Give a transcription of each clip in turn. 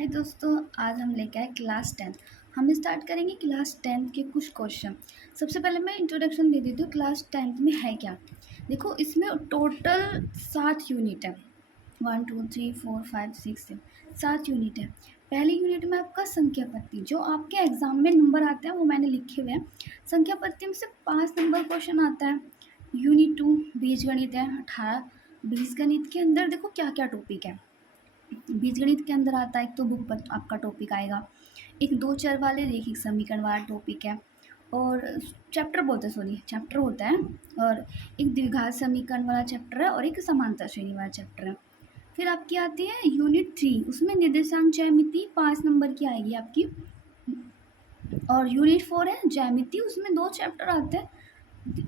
हाय दोस्तों, आज हम लेके आए क्लास 10। हम स्टार्ट करेंगे क्लास 10 के कुछ क्वेश्चन। सबसे पहले मैं इंट्रोडक्शन दे देती हूँ क्लास 10 में है क्या। देखो, इसमें टोटल 7 यूनिट है। 1 2 3 4 5 6 7 यूनिट है। पहली यूनिट में आपका संख्या पत्ती, जो आपके एग्जाम में नंबर आते हैं वो मैंने लिखे हुए हैं। संख्या पत्ती में से 5 नंबर क्वेश्चन आता है। यूनिट 2 बीजगणित है। 18 बीजगणित के अंदर देखो क्या क्या टॉपिक है। बीजगणित के अंदर आता है, एक तो बुक पर आपका टॉपिक आएगा, एक दो चर वाले रैखिक समीकरण वाला टॉपिक है, और चैप्टर बोलते हैं, सॉरी चैप्टर होता है, और एक द्विघात समीकरण वाला चैप्टर है, और एक समांतर श्रेणी वाला चैप्टर है। फिर आपकी आती है यूनिट 3, उसमें निर्देशांक ज्यामिति 5 नंबर की आएगी आपकी। और यूनिट 4 है ज्यामिति, उसमें 2 चैप्टर आते हैं,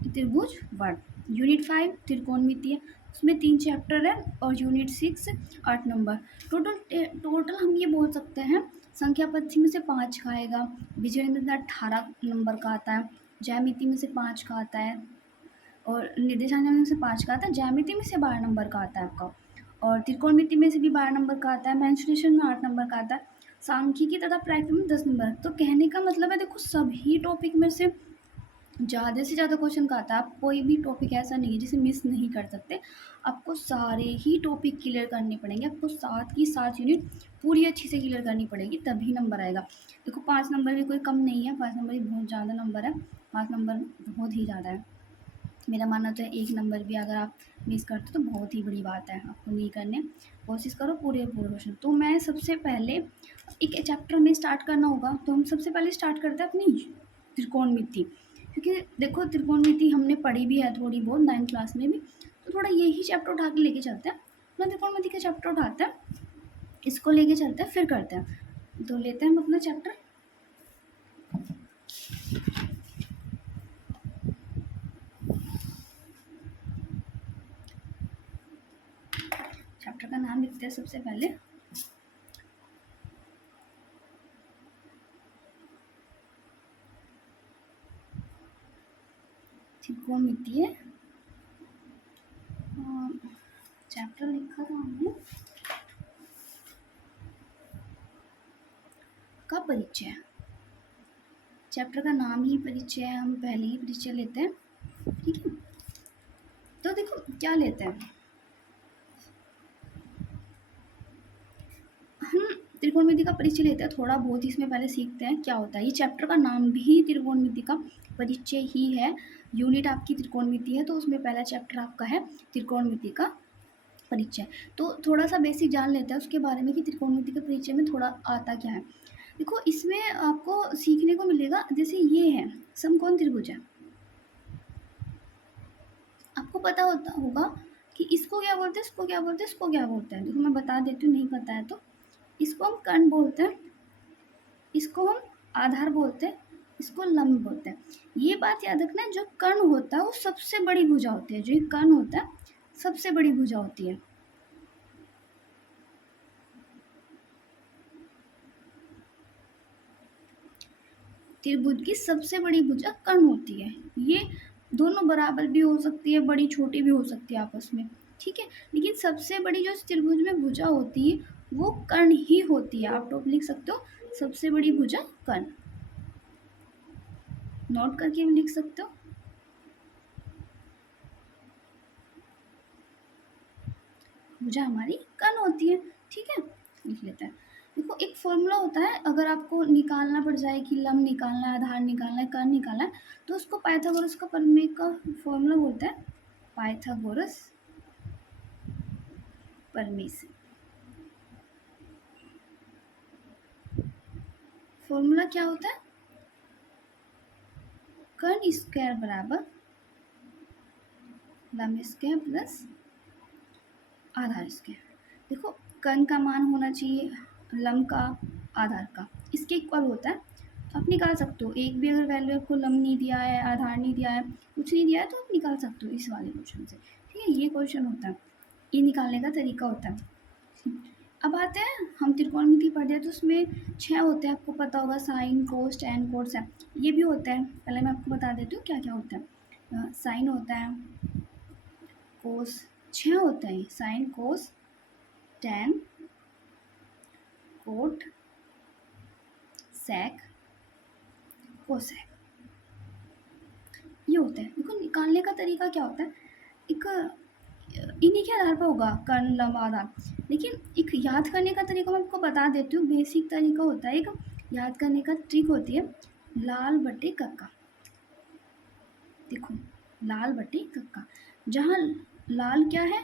त्रिभुज वर्ग। यूनिट 5 त्रिकोणमिति है, उसमें 3 चैप्टर है, और यूनिट 6 8 नंबर। टोटल हम ये बोल सकते हैं, संख्या पद्धति में से 5 का आएगा, बीजगणित में 18 नंबर का आता है, ज्यामिति में से 5 का आता है, और निर्देशांक में से 5 का आता है, ज्यामिति में से 12 नंबर का आता है आपका, और त्रिकोणमिति में से भी 12 नंबर का आता है, मेंसुरेशन में 8 नंबर का आता है, सांख्यिकी तथा प्राकृतिक में 10 नंबर। तो कहने का मतलब है, देखो सभी टॉपिक में से ज़्यादा से ज़्यादा क्वेश्चन का आता है। आप कोई भी टॉपिक ऐसा नहीं है जिसे मिस नहीं कर सकते। आपको सारे ही टॉपिक क्लियर करने पड़ेंगे। आपको 7 की 7 यूनिट पूरी अच्छी से क्लियर करनी पड़ेगी, तभी नंबर आएगा। देखो 5 नंबर भी कोई कम नहीं है, 5 नंबर भी बहुत ज़्यादा नंबर है। 5 नंबर बहुत ही ज़्यादा है। मेरा मानना तो है 1 नंबर भी अगर आप मिस करते हो तो बहुत ही बड़ी बात है। आपको नहीं करने, कोशिश करो पूरे क्वेश्चन। तो मैं सबसे पहले एक चैप्टर में स्टार्ट करना होगा, तो हम सबसे पहले स्टार्ट करते हैं अपनी त्रिकोणमिति। क्योंकि देखो त्रिकोणमिति हमने पढ़ी भी है थोड़ी बहुत 9th क्लास में भी, तो थोड़ा यही चैप्टर उठा के लेके चलते हैं। अपना त्रिकोणमिति का चैप्टर उठाते हैं, इसको लेके चलते हैं, फिर करते हैं। तो लेते हैं हम अपना चैप्टर। चैप्टर का नाम लिखते हैं सबसे पहले। त्रिकोणमिति है, चैप्टर लिखा था हमने का परिचय। चैप्टर का नाम ही परिचय है, हम पहले ही परिचय लेते हैं, ठीक है। तो देखो क्या लेते हैं हम, त्रिकोणमिति का परिचय लेते हैं, थोड़ा बहुत इसमें पहले सीखते हैं क्या होता है। ये चैप्टर का नाम भी त्रिकोणमिति का परिचय ही है। यूनिट आपकी त्रिकोणमिति है, तो उसमें पहला चैप्टर आपका है त्रिकोणमिति का परिचय। तो थोड़ा सा बेसिक जान लेते हैं उसके बारे में कि त्रिकोणमिति के परिचय में थोड़ा आता क्या है। देखो इसमें आपको सीखने को मिलेगा, जैसे ये है समकोण त्रिभुज है, आपको पता होता होगा कि इसको क्या बोलते हैं, इसको क्या बोलते हैं, इसको क्या बोलते हैं। देखो मैं बता देती हूँ, नहीं पता है तो। इसको हम कर्ण बोलते हैं, इसको हम आधार बोलते हैं, इसको लंब बोलते हैं। ये बात याद रखना, जो कर्ण होता है वो सबसे बड़ी भुजा होती है। जो ये कर्ण होता है सबसे बड़ी भुजा होती है। त्रिभुज की सबसे बड़ी भुजा कर्ण होती है। ये दोनों बराबर भी हो सकती है, बड़ी छोटी भी हो सकती है आपस में, ठीक है। लेकिन सबसे बड़ी जो त्रिभुज में भुजा होती है वो कर्ण ही होती है। आप टॉप लिख सकते हो, सबसे बड़ी भुजा कर्ण, नोट करके भी लिख सकते हो। भुजा हमारी कर्ण होती है, ठीक है, लिख लेते हैं। देखो एक फॉर्मूला होता है, अगर आपको निकालना पड़ जाए कि लंब निकालना है, आधार निकालना है, कर्ण निकालना है, तो उसको पाइथागोरस का प्रमेय का फॉर्मूला बोलते हैं पाइथागोरस प्रमेय से। फॉर्मूला क्या होता है, कर्ण स्क्वायर बराबर लंब स्क्वायर प्लस आधार स्क्वायर। देखो कर्ण का मान होना चाहिए लंब का आधार का, इसके इक्वल होता है, तो आप निकाल सकते हो। एक भी अगर वैल्यू आपको लंब नहीं दिया है, आधार नहीं दिया है, कुछ नहीं दिया है, तो आप निकाल सकते हो इस वाले क्वेश्चन से, ठीक है। ये क्वेश्चन होता है, ये निकालने का तरीका होता है। अब आते हैं, हम त्रिकोणमिति पढ़ते हैं तो उसमें 6 होते हैं, आपको पता होगा, साइन कोस टैन कोस है, ये भी होता है। पहले मैं आपको बता देती हूँ क्या क्या होता है। साइन होता है, कोस, 6 होते हैं, sine cos tan cot sec cosec, ये होता है। देखो निकालने का तरीका क्या होता है, एक इन्हीं के आधार पर होगा कर्ण लंब आधार, लेकिन एक याद करने का तरीका मैं आपको बता देती हूँ। बेसिक तरीका होता है, एक याद करने का ट्रिक होती है लाल बटे कक्का। देखो लाल बटे कक्का, जहाँ लाल क्या है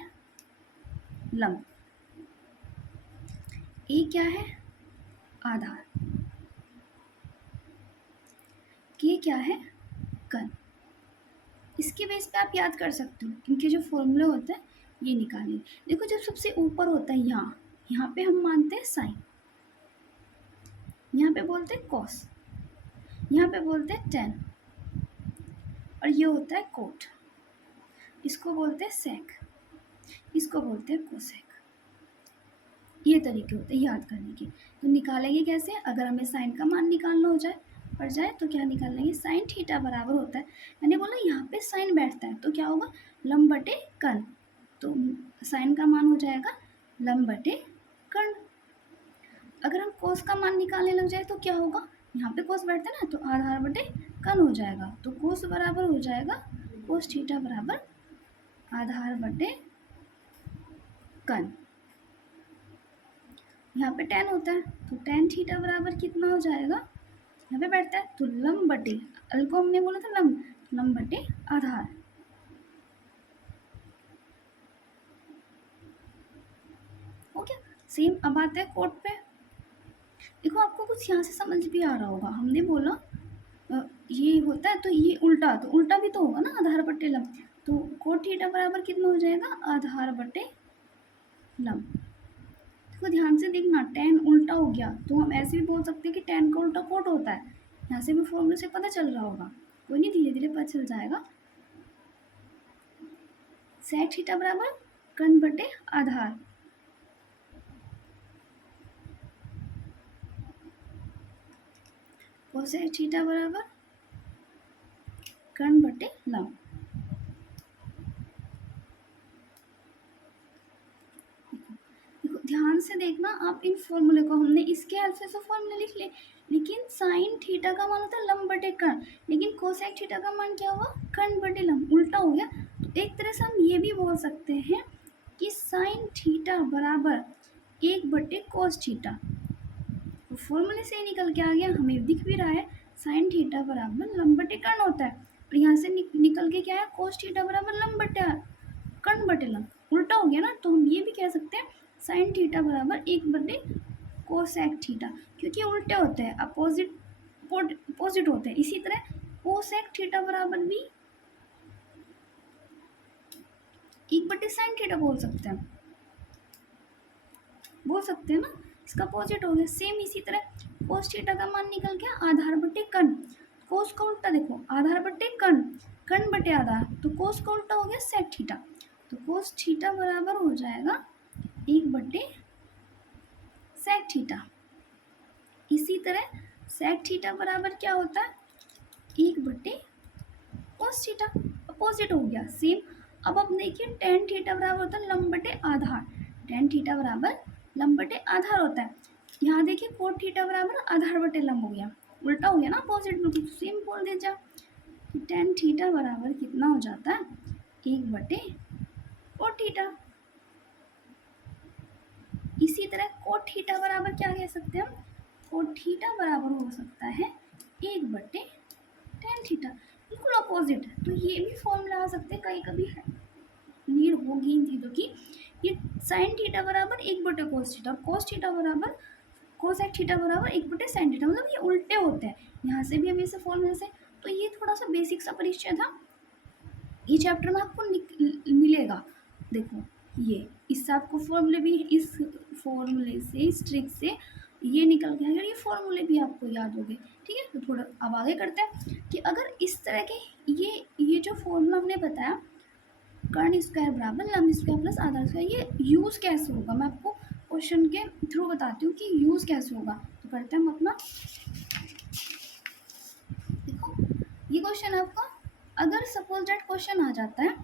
लंब, ए क्या है आधार, के क्या है कर्ण। इसके बेस पे आप याद कर सकते हो, इनके जो फॉर्मूले होते हैं ये निकालिए। देखो जब सबसे ऊपर होता है यहाँ, यहाँ पे हम मानते हैं साइन, यहाँ पे बोलते हैं कॉस, यहाँ पे बोलते हैं टेन, और ये होता है कोट, इसको बोलते हैं सेक, इसको बोलते हैं कोसेक। ये तरीके होते हैं याद करने के। तो निकालेंगे कैसे, अगर हमें साइन का मान निकालना हो जाए पड़ जाए तो क्या निकालेंगे, साइन थीटा बराबर होता है, मैंने बोला यहाँ पे साइन बैठता है तो क्या होगा लंब बटे कर्ण, तो साइन का मान हो जाएगा लंब बटे कर्ण। अगर हम कोस का मान निकालने लग जाए तो क्या होगा, यहाँ पे कोस बैठता है ना, तो आधार बटे कर्ण हो जाएगा, तो कोस बराबर हो जाएगा कोस थीटा बराबर आधार बटे कर्ण। यहाँ पे टेन होता है तो टेन थीटा बराबर कितना हो जाएगा, यहाँ पे बैठता है तो लंब बटे, अल को हमने बोला था लंब, लंब बटे आधार। ओके सेम अब आते हैं कोट पे। देखो आपको कुछ यहाँ से समझ भी आ रहा होगा, हमने बोला ये होता है तो ये उल्टा, तो उल्टा भी तो होगा ना आधार बटे लंब, तो कोट थीटा बराबर कितना हो जाएगा आधार बटे लंब। देखो ध्यान से देखना, टेन उल्टा हो गया तो हम ऐसे भी बोल सकते हैं कि टेन का उल्टा कोट होता है, यहाँ से भी फॉर्मूले से पता चल रहा होगा, कोई नहीं धीरे धीरे पता चल जाएगा। सेक थीटा बराबर कर्ण बटे आधार, कोसेक थीटा बराबर कर्ण बटे लंब। देखो ध्यान से देखना, आप इन फॉर्मूले को, हमने इसके हेल्प से तो फॉर्मूले लिख लिए, लेकिन साइन थीटा का मान होता है लंब बटे कर्ण, लेकिन कोसेक थीटा का मान क्या हुआ कर्ण बटे लंब, उल्टा हो गया। तो एक तरह से हम ये भी बोल सकते हैं कि साइन थीटा बराबर एक बटे कोस थीटा, तो फॉर्मूले से ही निकल के आ गया, हमें दिख भी रहा है साइन थीटा बराबर लंब बटे कर्ण होता है, और यहाँ से निकल के क्या है कोस थीटा बराबर लंब बटे कर्ण बटे लंब, उल्टा हो गया ना। तो हम ये भी कह सकते हैं साइन थीटा बराबर एक बटे कोसेक थीटा, क्योंकि उल्टे होते हैं, अपोजिट होते हैं। इसी तरह कोसेक थीटा बराबर भी एक बटे साइन थीटा बोल सकते हैं, ना, इसका अपोजिट हो गया। सेम इसी तरह कोस थीटा का मान निकल गया आधार बटे कर्ण, कोस का उल्टा देखो आधार बटे कर्ण, कर्ण बटे आधार, तो कोस का उल्टा हो गया सेक थीटा, तो कोस थीटा बराबर हो जाएगा एक बटे सेक थीटा। इसी तरह सेक थीटा बराबर क्या होता है एक बटे कोस थीटा, अपोजिट हो गया सेम। अब आप देखिए टेन थीटा बराबर होता है लंब बटे आधार, टेन थीटा बराबर लंब बटे आधार होता है। यहाँ देखिए कोट थीटा बराबर आधार बटे लंब हो गया, उल्टा हो गया ना अपोजिट में, सेम बोल दीजिए कि टेन थीटा बराबर कितना हो जाता है एक बटे कोट थीटा। इसी तरह कोट थीटा बराबर क्या कह सकते हैं हम, कोट थीटा बराबर हो सकता है एक बटे टेन थीटा, बिल्कुल अपोजिट है। तो ये भी फॉर्मूला आ सकते हैं, कहीं कभी नीड होगी इन चीज़ों की। ये साइन थीटा बराबर एक बटे कोस थीटा, और कोस थीटा बराबर कोसेक थीटा बराबर एक बटे साइन थीटा, मतलब ये उल्टे होते हैं। यहाँ से भी हम इसे फॉर्मूले से, तो ये थोड़ा सा बेसिक सा परिचय था, ये चैप्टर में आपको मिलेगा। देखो ये इससे आपको फॉर्मूले भी, इस फॉर्मूले से, इस ट्रिक से ये निकल के आएगा, ये फॉर्मूले भी आपको याद हो गए। ठीक है, तो थोड़ा अब आगे करते हैं कि अगर इस तरह के ये जो फॉर्मूला हमने बताया कर्ण स्क्वायर बराबर लंब स्क्वायर प्लस आधार स्क्वायर, ये यूज़ कैसे होगा मैं आपको क्वेश्चन के थ्रू बताती हूँ कि यूज़ कैसे होगा। तो करते हैं हम अपना, देखो ये क्वेश्चन है आपका, अगर सपोज दैट क्वेश्चन आ जाता है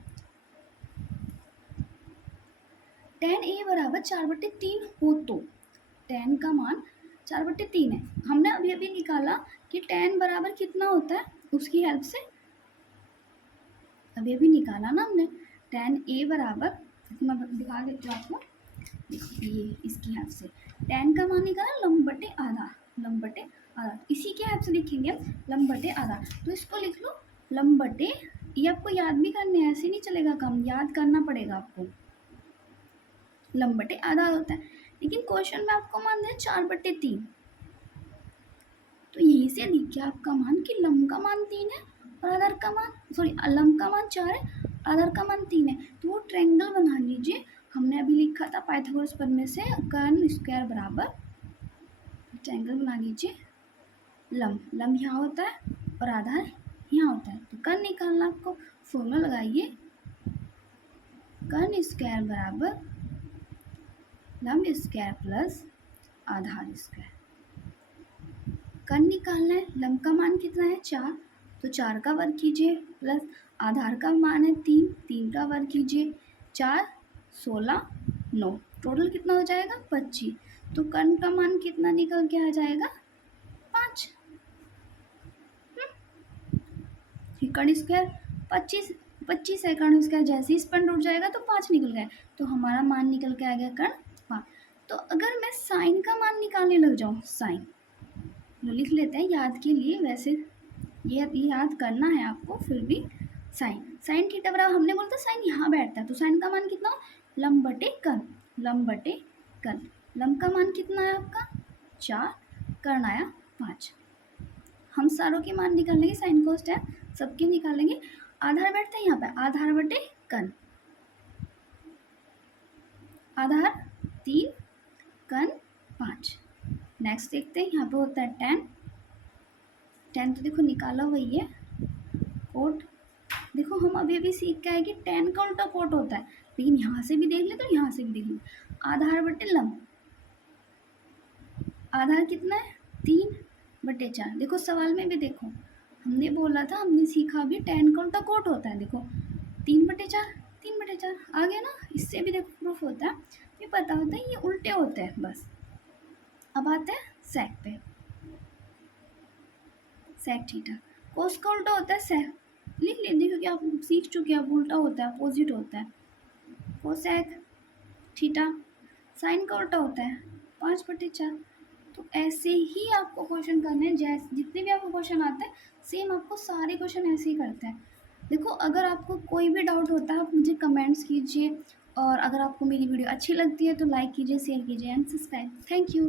tan a बराबर 4/3 हो तो tan का मान 4/3 है। हमने अभी अभी निकाला कि tan बराबर कितना होता है, उसकी हेल्प से अभी अभी निकाला ना हमने। tan a बराबर, मैं दिखा देती हूँ आपको, ये इसकी हेल्प से tan का मान निकाला लंब बटे आधा, लंब बटे आधा, इसी के हेल्प से लिखेंगे हम लंब बटे आधा। तो इसको लिख लो लंब बटे, ये आपको याद भी करने हैं, ऐसे नहीं चलेगा काम, याद करना पड़ेगा आपको। लंब बटे आधा होता है, लेकिन क्वेश्चन में आपको मान दिया 4/3, तो यहीं से दिख गया आपका मान कि लंब का मान 3 है और आधार का मान, सॉरी लंब का मान 4 है, आधार का मान 3 है। तो वो ट्रायंगल बना लीजिए। हमने अभी लिखा था पाइथागोरस प्रमेय से कर्ण स्क्वायर बराबर, ट्रायंगल बना लीजिए। लंब यहाँ होता है और आधार यहाँ होता है, तो कर्ण निकालना आपको, फॉर्मूला लगाइए, कर्ण स्क्वायर बराबर लंब स्क्वायर प्लस आधार स्क्वायर। कर्ण निकालना है, लंब का मान कितना है 4, तो 4 का वर्ग कीजिए, प्लस आधार का मान है 3, 3 का वर्ग कीजिए, 4 16 9, टोटल कितना हो जाएगा 25। तो कर्ण का मान कितना निकल के आ जाएगा 5। कर्ण स्क्वायर 25 है, कर्ण स्क्वायर जैसे ही स्पंड उठ जाएगा तो 5 निकल गए, तो हमारा मान निकल के आ गया कर्ण 5। तो अगर मैं साइन का मान निकालने लग जाऊँ, साइन तो लिख लेते हैं याद के लिए, वैसे ये याद करना है आपको, फिर भी साइन थीटा बराबर, हमने बोला था साइन यहाँ बैठता है, तो साइन का मान कितना हो, लंब बटे कर्ण, लंब बटे कर्ण। लंब का मान कितना है आपका 4, कर्ण आया 5। हम सारों के मान निकालेंगे, साइन कोस टैन सबके निकालेंगे। आधार बैठता है यहाँ पे, आधार बटे कर्ण, आधार 3, कर्ण 5। नेक्स्ट देखते हैं, यहाँ पे होता है tan तो देखो निकाला वही है, कोट देखो हम अभी अभी सीख के आए कि tan का उल्टा कोट होता है, लेकिन यहाँ से भी देख ले तो यहाँ से भी देख ले। आधार बटे लंब, आधार कितना है 3/4। देखो सवाल में भी देखो हमने बोला था, हमने सीखा भी tan का उल्टा कोट होता है, देखो 3/4, 3/4 आ गया ना, इससे भी देखो प्रूफ होता है, ये पता होता है ये उल्टे होते हैं बस। अब आते हैं सेक पे, सेक थीटा, कोस का उल्टा होता है सेक, लिख लीजिए क्योंकि आप सीख चुके हैं, अब उल्टा होता है अपोजिट होता है, कोसेक थीटा। साइन का उल्टा होता है 5/4। तो ऐसे ही आपको क्वेश्चन करने हैं, जैसे जितने भी आपको क्वेश्चन आते हैं सेम आपको सारे क्वेश्चन ऐसे ही करते हैं। देखो अगर आपको कोई भी डाउट होता है आप मुझे कमेंट्स कीजिए, और अगर आपको मेरी वीडियो अच्छी लगती है तो लाइक कीजिए, शेयर कीजिए एंड सब्सक्राइब। Thank you.